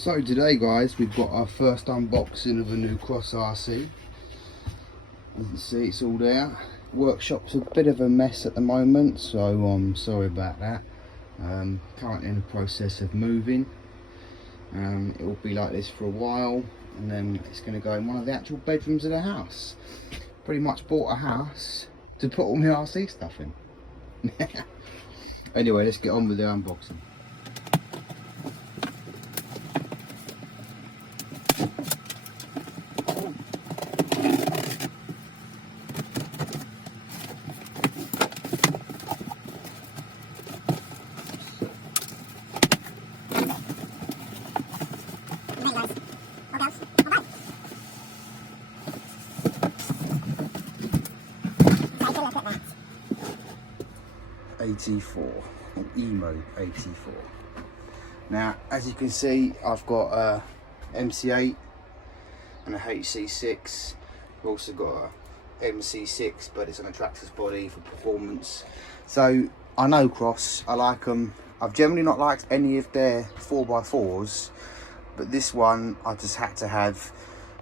So today guys, we've got our first unboxing of a new CROSS RC. As you can see, it's all there. Workshop's a bit of a mess at the moment, so I'm sorry about that. Currently in the process of moving. It will be like this for a while, and then it's going to go in one of the actual bedrooms of the house. Pretty much bought a house to put all my RC stuff in. Anyway, let's get on with the unboxing. AT4, an EMO AT4. Now, as you can see, I've got a MC8 and a HC6. We've also got a MC6, but it's on a Traxxas body for performance. So I know CROSS, I like them. I've generally not liked any of their 4x4s, but this one I just had to have.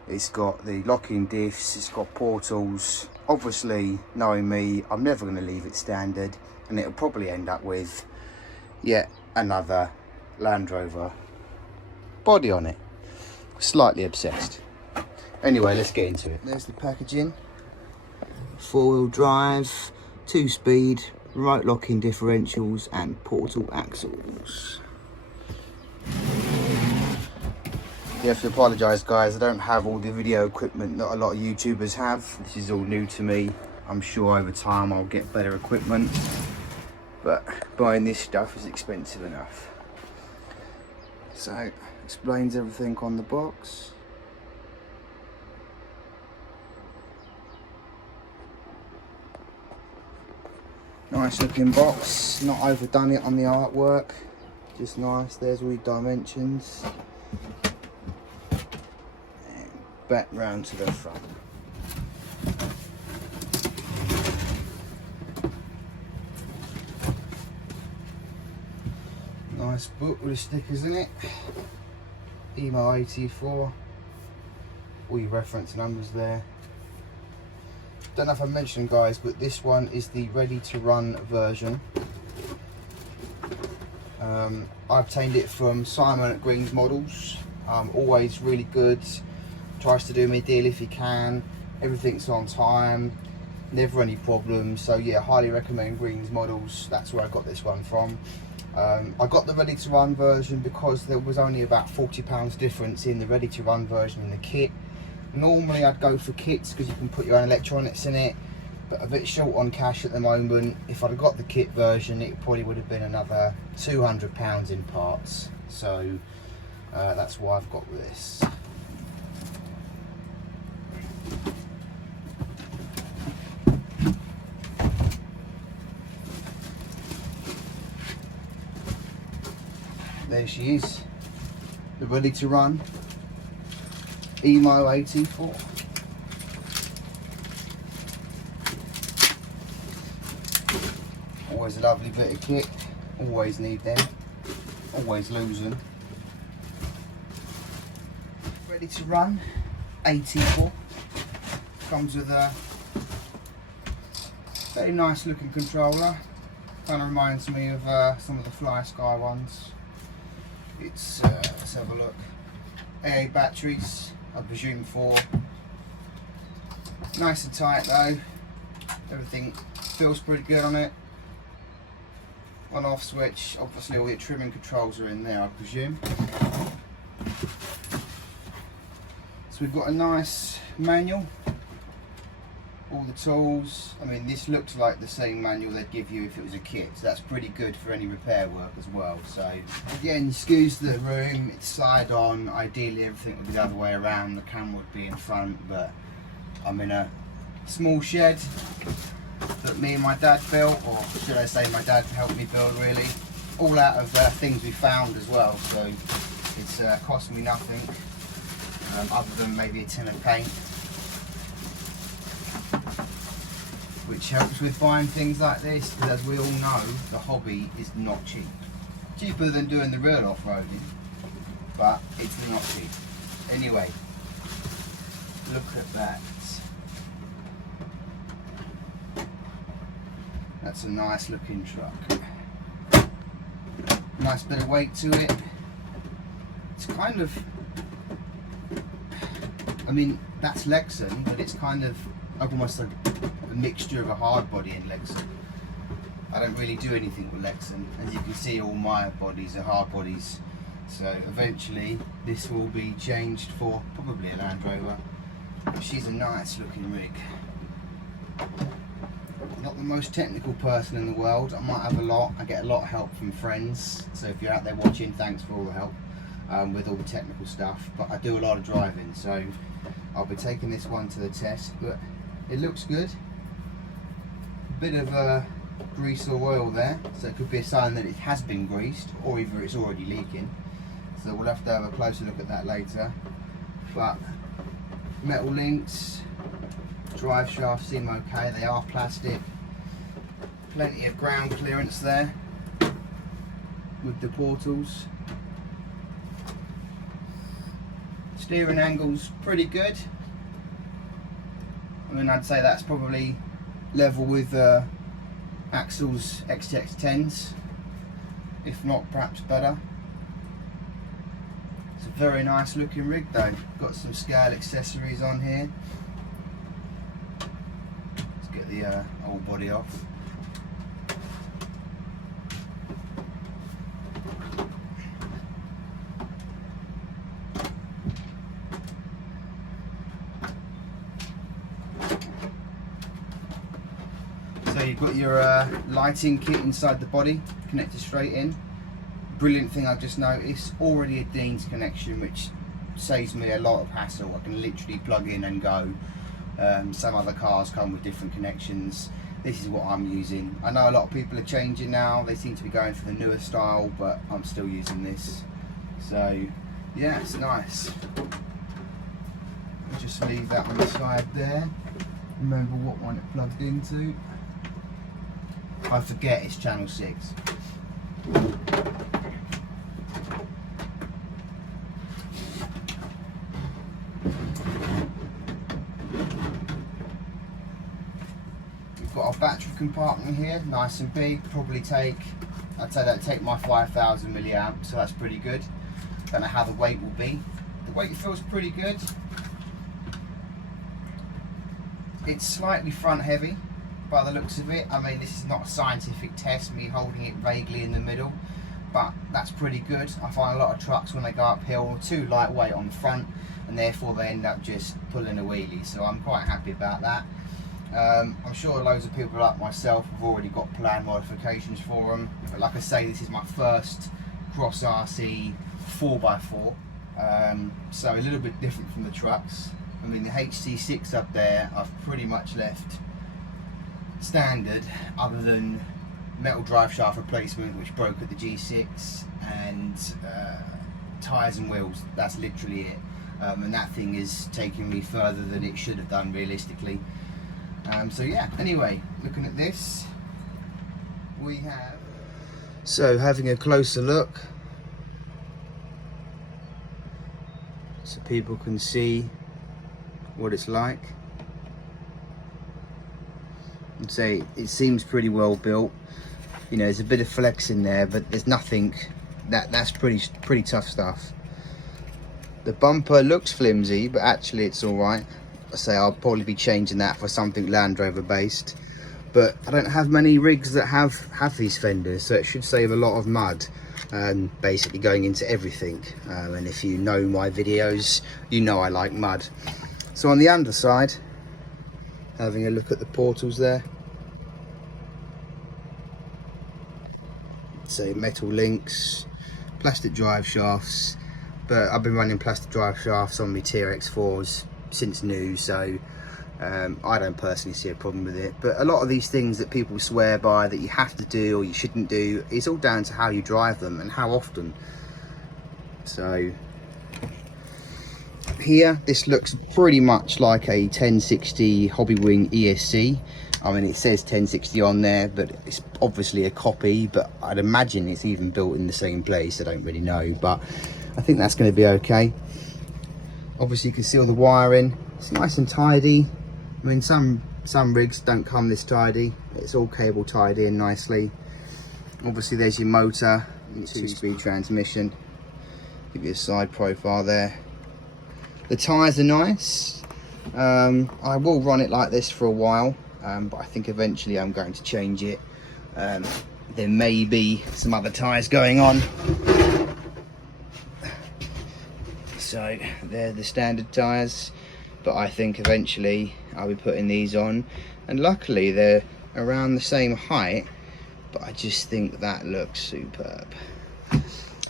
It's got the locking diffs, it's got portals. Obviously, knowing me, I'm never going to leave it standard, and it'll probably end up with yet another Land Rover body on it. Slightly obsessed. Anyway, let's get into it. There's the packaging. 4-wheel drive, 2-speed, right locking differentials and portal axles. You have to apologise guys, I don't have all the video equipment that a lot of YouTubers have. This is all new to me. I'm sure over time I'll get better equipment, but buying this stuff is expensive enough. So, explains everything on the box. Nice looking box, not overdone it on the artwork, just nice. There's all the dimensions. Back round to the front. Nice book with the stickers in it. EMO AT4. All your reference numbers there. Don't know if I mentioned guys, but this one is the ready to run version. I obtained it from Simon at Green's Models. Always really good. Tries to do me a deal if he can. Everything's on time, never any problems. So yeah, highly recommend Green's Models. That's where I got this one from. I got the ready to run version because there was only about £40 difference in the ready to run version and the kit. Normally I'd go for kits because you can put your own electronics in it, but a bit short on cash at the moment. If I'd have got the kit version, it probably would have been another £200 in parts. So that's why I've got this. There she is, the ready to run EMO AT4. Always a lovely bit of kit, always need them, always lose them. Ready to run AT4. Comes with a very nice looking controller. Kind of reminds me of some of the Fly Sky ones. It's, let's have a look. AA batteries, I presume 4. Nice and tight though. Everything feels pretty good on it. On off switch, obviously all your trimming controls are in there, I presume. So we've got a nice manual. All the tools. I mean, this looks like the same manual they'd give you if it was a kit, so that's pretty good for any repair work as well. So again, excuse the room, it's slide on. Ideally everything would be the other way around, the camera would be in front, but I'm in a small shed that me and my dad built, or should I say my dad helped me build really, all out of things we found as well. So it's cost me nothing, other than maybe a tin of paint, which helps with buying things like this, because as we all know, the hobby is not cheap. Cheaper than doing the real off-roading. but it's not cheap. Anyway, look at that. That's a nice looking truck. Nice bit of weight to it. It's kind of, I mean, that's Lexan, but it's kind of almost like a mixture of a hard body and Lexan. I don't really do anything with Lexan. As you can see, all my bodies are hard bodies. So eventually this will be changed for probably a Land Rover. She's a nice looking rig. Not the most technical person in the world. I might have a lot. I get a lot of help from friends. So if you're out there watching, thanks for all the help with all the technical stuff. But I do a lot of driving, so I'll be taking this one to the test. But it looks good. A bit of grease or oil there, so it could be a sign that it has been greased, or either it's already leaking. So we'll have to have a closer look at that later. But metal links, drive shafts seem okay, they are plastic. Plenty of ground clearance there with the portals. Steering angle's pretty good. I mean, I'd say that's probably level with Axel's XTX10s, if not perhaps better. It's a very nice looking rig though. Got some scale accessories on here. Let's get the old body off. So you've got your lighting kit inside the body, connected straight in. Brilliant thing I've just noticed, already a Dean's connection, which saves me a lot of hassle. I can literally plug in and go. Some other cars come with different connections. This is what I'm using. I know a lot of people are changing now, they seem to be going for the newer style, but I'm still using this. So yeah, it's nice. I'll just leave that on the side there. Remember what one it plugged into. I forget it's channel 6. We've got our battery compartment here, nice and big. Probably take, I'd say that'd take my 5,000 milliamp, so that's pretty good. Don't know how the weight will be. The weight feels pretty good. It's slightly front heavy by the looks of it. I mean, this is not a scientific test, me holding it vaguely in the middle, but that's pretty good. I find a lot of trucks when they go uphill are too lightweight on the front, and therefore they end up just pulling a wheelie, so I'm quite happy about that. I'm sure loads of people like myself have already got planned modifications for them, but like I say, this is my first CROSS RC 4x4, so a little bit different from the trucks. I mean, the HC6 up there I've pretty much left standard, other than metal drive shaft replacement which broke at the G6, and tyres and wheels. That's literally it, and that thing is taking me further than it should have done realistically. So yeah, anyway, looking at this, we have, so having a closer look so people can see what it's like. I'd say it seems pretty well built. You know, there's a bit of flex in there, but there's nothing that's pretty tough stuff. The bumper looks flimsy, but actually it's all right. I say I'll probably be changing that for something Land Rover based, but I don't have many rigs that have these fenders, so it should save a lot of mud, basically going into everything. And if you know my videos, you know I like mud. So on the underside, having a look at the portals there, so metal links, plastic drive shafts, but I've been running plastic drive shafts on my TRX4s since new, so I don't personally see a problem with it. But a lot of these things that people swear by that you have to do or you shouldn't do, it's all down to how you drive them and how often. So here, this looks pretty much like a 1060 Hobbywing ESC. I mean, it says 1060 on there, but it's obviously a copy, but I'd imagine it's even built in the same place. I don't really know, but I think that's going to be okay. Obviously you can see all the wiring, it's nice and tidy. I mean some rigs don't come this tidy, it's all cable tied in nicely. Obviously there's your motor, your 2-speed transmission, give you a side profile there. The tyres are nice. I will run it like this for a while, but I think eventually I'm going to change it. There may be some other tyres going on. So they're the standard tyres, but I think eventually I'll be putting these on, and luckily they're around the same height, but I just think that looks superb.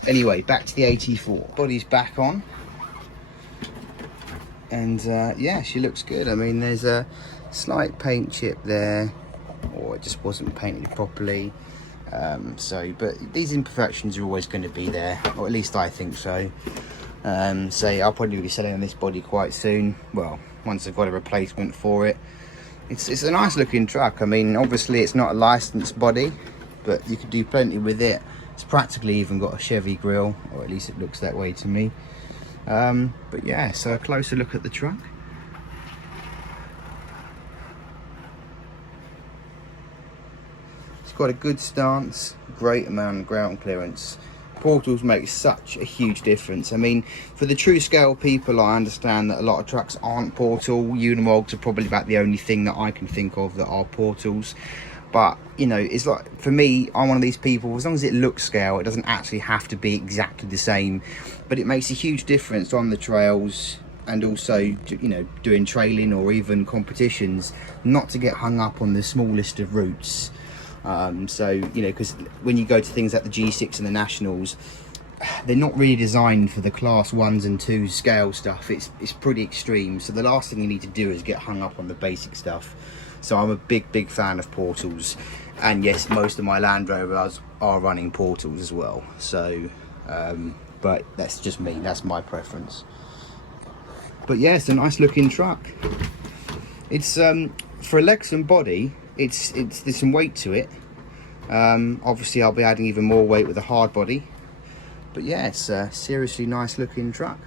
Anyway, back to the AT4. Body's back on, and yeah, she looks good. I mean, there's a slight paint chip there, or it just wasn't painted properly. But these imperfections are always going to be there, or at least I think so. So I'll probably be selling on this body quite soon. Well, once I've got a replacement for it. It's a nice looking truck. I mean, obviously it's not a licensed body, but you could do plenty with it. It's practically even got a Chevy grille, or at least it looks that way to me. But yeah, so a closer look at the truck. It's got a good stance, great amount of ground clearance. Portals make such a huge difference. I mean, for the true scale people, I understand that a lot of trucks aren't portal. Unimogs are probably about the only thing that I can think of that are portals. But, you know, it's like, for me, I'm one of these people, as long as it looks scale, it doesn't actually have to be exactly the same. But it makes a huge difference on the trails, and also, you know, doing trailing or even competitions, not to get hung up on the smallest of routes. So, you know, because when you go to things like the G6 and the Nationals, they're not really designed for the class 1s and 2s scale stuff. It's pretty extreme. So the last thing you need to do is get hung up on the basic stuff. So I'm a big fan of portals. And yes, most of my Land Rovers are running portals as well. So, but that's just me. That's my preference. But yeah, it's a nice looking truck. It's, for a Lexan body, there's some weight to it. Obviously I'll be adding even more weight with a hard body, but yeah, it's a seriously nice looking truck.